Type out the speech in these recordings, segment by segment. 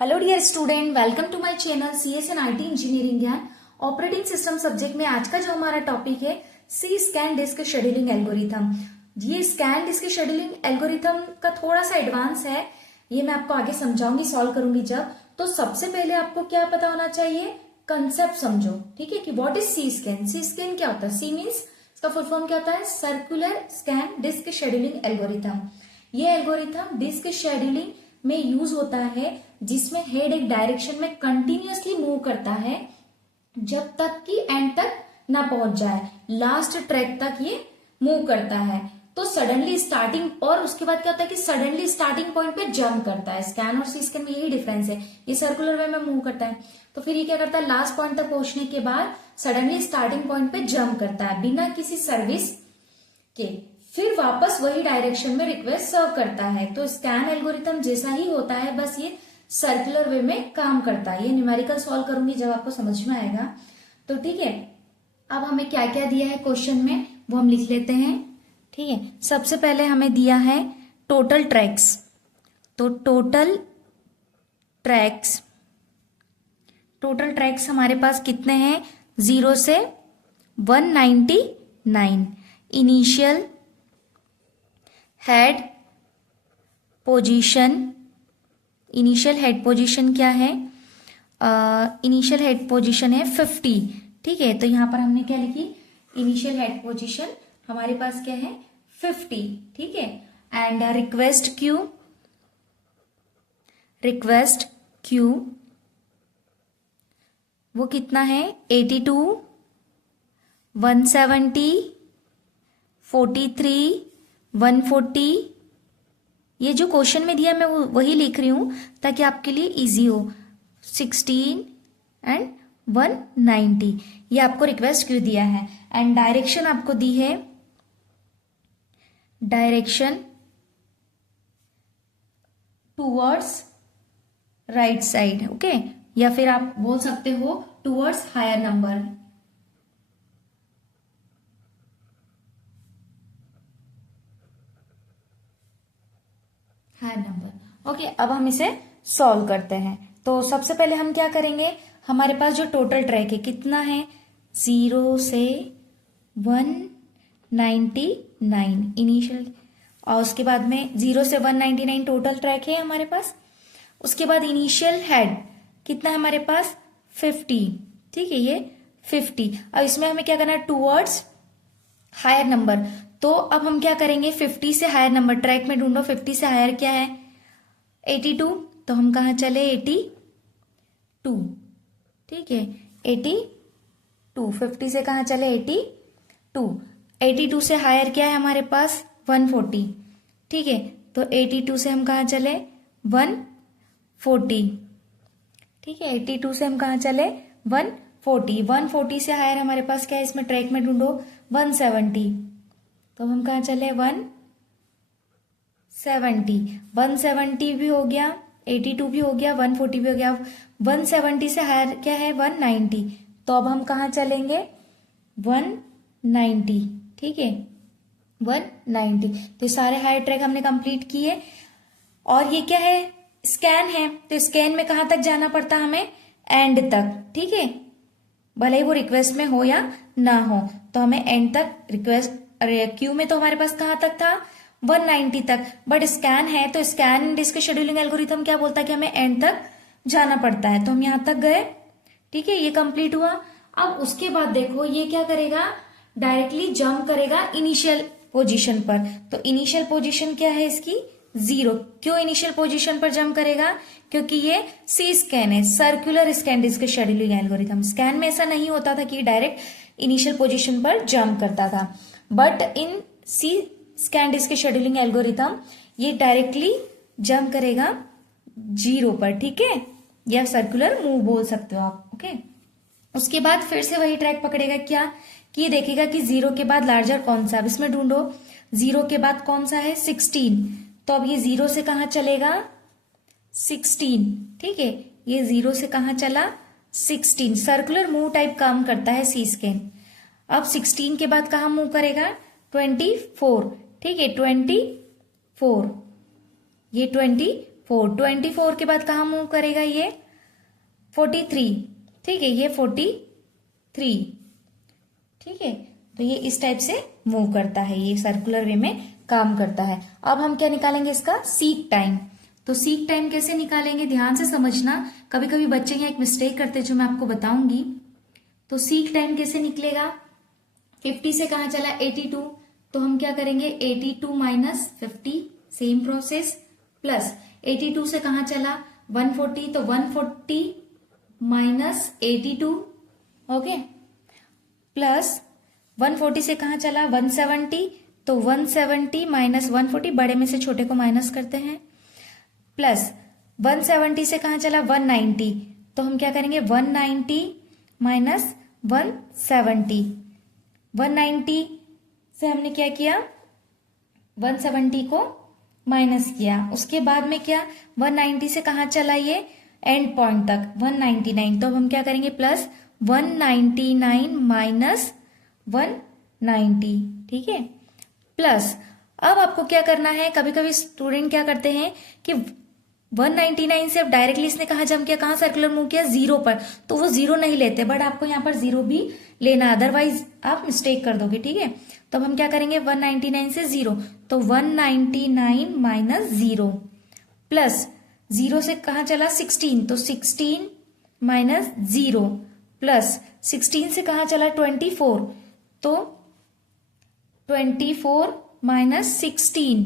Hello dear student, welcome to my channel CS and IT engineering Gyan. Operating system subject में आज का जो हमारा टॉपिक है C scan disk scheduling algorithm. ये स्कैन डिस्क शेड्यूलिंग एल्गोरिथम का थोड़ा सा एडवांस है, ये मैं आपको आगे समझाऊंगी, सॉल्व करूंगी जब। तो सबसे पहले आपको क्या पता होना चाहिए, कंसेप्ट समझो, ठीक है, कि what is C scan. C scan क्या होता है, सी मीन्स इसका फुल फॉर्म क्या होता है, circular scan disk scheduling algorithm. ये एल्गोरिथम डिस्क शेड्यूलिंग में यूज होता है जिसमें हेड एक डायरेक्शन में कंटिन्यूअसली मूव करता है जब तक कि एंड तक ना पहुंच जाए, लास्ट ट्रैक तक ये मूव करता है। तो सडनली स्टार्टिंग, और उसके बाद क्या होता है कि सडनली स्टार्टिंग पॉइंट पे जंप करता है। स्कैन और सी स्कैन में यही डिफरेंस है, ये सर्कुलर वे में मूव करता है, तो फिर ये क्या करता है, लास्ट पॉइंट तक पहुंचने के बाद सडनली स्टार्टिंग पॉइंट पे जंप करता है बिना किसी सर्विस के, फिर वापस वही डायरेक्शन में रिक्वेस्ट सर्व करता है। तो स्कैन एल्गोरिथम जैसा ही होता है, बस ये सर्कुलर वे में काम करता है। ये न्यूमेरिकल सॉल्व करूंगी जब आपको समझ में आएगा। तो ठीक है, अब हमें क्या क्या दिया है क्वेश्चन में वो हम लिख लेते हैं। ठीक है, सबसे पहले हमें दिया है टोटल ट्रैक्स। तो टोटल ट्रैक्स हमारे पास कितने हैं, 0 से 199। इनिशियल हेड पोजीशन क्या है, इनिशियल हेड पोजीशन है 50। ठीक है, तो यहां पर हमने क्या लिखी, इनिशियल हेड पोजीशन हमारे पास क्या है 50। ठीक है, एंड रिक्वेस्ट क्यू वो कितना है, 82, 170, 43, 140। ये जो क्वेश्चन में दिया मैं वही लिख रही हूं ताकि आपके लिए इजी हो। 16 एंड 190 ये आपको रिक्वेस्ट क्यों दिया है। एंड डायरेक्शन आपको दी है, direction towards right side, okay, या फिर आप बोल सकते हो टूवर्ड्स हायर नंबर। ओके, अब हम इसे सॉल्व करते हैं। तो सबसे पहले हम क्या करेंगे, हमारे पास जो टोटल ट्रैक है कितना है, 0 से 199 इनिशियल, और उसके बाद में 0 से 199 टोटल ट्रैक है हमारे पास। उसके बाद इनिशियल हेड कितना है हमारे पास, 50। ठीक है, ये 50। अब इसमें हमें क्या करना है, टूवर्ड्स हायर नंबर। तो अब हम क्या करेंगे, 50 से हायर नंबर ट्रैक में ढूंढो। 50 से हायर क्या है, 82, तो हम कहाँ चले, 82। ठीक है, 82, 50 से कहाँ चले, 82। 82 से हायर क्या है हमारे पास, 140। ठीक है, तो 82 से हम कहाँ चले, 140। ठीक है, 82 से हम कहाँ चले, 140। 140 से हायर हमारे पास क्या है, इसमें ट्रैक में ढूंढो, 170, तो हम कहाँ चले, 170। 170 भी हो गया, 82 भी हो गया, 140 भी हो गया। 170 से हायर क्या है, 190, तो अब हम कहाँ चलेंगे, 190। ठीक है, 190। तो सारे हायर ट्रैक हमने कंप्लीट किए। और ये क्या है, स्कैन है, तो स्कैन में कहाँ तक जाना पड़ता हमें, एंड तक। ठीक है, भले ही वो रिक्वेस्ट में हो या ना हो, तो हमें एंड तक रिक्वेस्ट, क्यू में तो हमारे पास कहाँ तक था, 190 तक, बट स्कैन है तो स्कैन डिस्क शेड्यूलिंग एल्गोरिथम क्या बोलता है कि हमें एंड तक जाना पड़ता है, तो हम यहां तक गए। ठीक है, ये कंप्लीट हुआ। अब उसके बाद देखो ये क्या करेगा, डायरेक्टली जंप करेगा इनिशियल पोजीशन पर। तो इनिशियल पोजीशन क्या है इसकी, 0। क्यों इनिशियल पोजीशन पर जंप करेगा, क्योंकि ये सी स्कैन है, circular scan disk scheduling algorithm. Scan में ऐसा नहीं होता था कि डायरेक्ट इनिशियल पोजीशन पर जंप करता था, but in C scan disk scheduling algorithm ये डायरेक्टली जंप करेगा 0 पर। ठीक है, या सर्कुलर मूव बोल सकते हो आप, ओके। उसके बाद फिर से वही ट्रैक पकड़ेगा, क्या कि ये देखेगा कि 0 के बाद लार्जर कौन सा, अब इसमें ढूंढो 0 के बाद कौन सा है, 16, तो अब ये 0 से कहां चलेगा, 16। ठीक है, ये 0 से कहां चला, 16। सर्कुलर मूव टाइप काम करता है सी स्कैन। अब 16 के बाद कहां मूव करेगा, 24। ठीक है, 24, ये 24 4, 24 के बाद कहाँ मूव करेगा ये? 43, ठीक है, ये 43, ठीक है। तो ये इस टाइप से मूव करता है, ये सर्कुलर वे में काम करता है। अब हम क्या निकालेंगे इसका? Seek time. तो सीक टाइम कैसे निकालेंगे, ध्यान से समझना, कभी कभी बच्चे यहाँ एक मिस्टेक करते हैं जो मैं आपको बताऊंगी। तो सीक टाइम कैसे निकलेगा? 50 से कहाँ चला? 82, तो हम क्या करेंगे? 82 माइनस 50, सेम प्रोसेस, प्लस 82 से कहाँ चला? 140, तो 140 माइनस 82, ओके, प्लस 140 से कहाँ चला? 170, तो 170 माइनस 140, बड़े में से छोटे को माइनस करते हैं, प्लस 170 से कहाँ चला? 190, तो हम क्या करेंगे? 190 माइनस 170, 190 से हमने क्या किया? 170 को माइनस किया। उसके बाद में क्या? 190 से कहाँ चला ये? एंड पॉइंट तक 199, तो अब हम क्या करेंगे? प्लस 199 माइनस 190, ठीक है, प्लस अब आपको क्या करना है, कभी कभी स्टूडेंट क्या करते हैं कि 199 से अब डायरेक्टली इसने कहा जम किया, कहाँ सर्कुलर मूव किया? 0 पर, तो वो 0 नहीं लेते, बट आपको यहाँ पर 0 भी लेना, अदरवाइज आप मिस्टेक कर दोगे, ठीक है। तो अब हम क्या करेंगे? 199 से 0, तो 199 माइनस 0, प्लस 0 से कहाँ चला? 16, तो 16 माइनस 0, प्लस 16 से कहाँ चला? 24, तो 24 माइनस 16,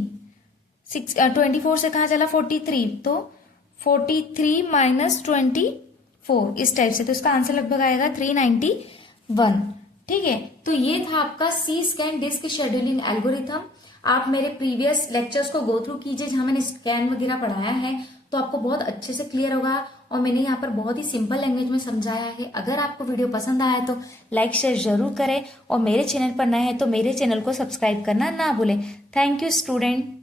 24 से कहाँ चला? 43, तो 43 माइनस 24, इस टाइप से। तो इसका आंसर लगभग आएगा 391, ठीक है। तो ये था आपका C scan disk scheduling algorithm. आप मेरे प्रीवियस लेक्चर्स को गो थ्रू कीजिए जहां मैंने स्कैन वगैरह पढ़ाया है, तो आपको बहुत अच्छे से क्लियर होगा, और मैंने यहाँ पर बहुत ही सिंपल लैंग्वेज में समझाया है। अगर आपको वीडियो पसंद आया तो लाइक शेयर जरूर करें, और मेरे चैनल पर नए हैं तो मेरे चैनल को सब्सक्राइब करना ना भूलें। Thank you student.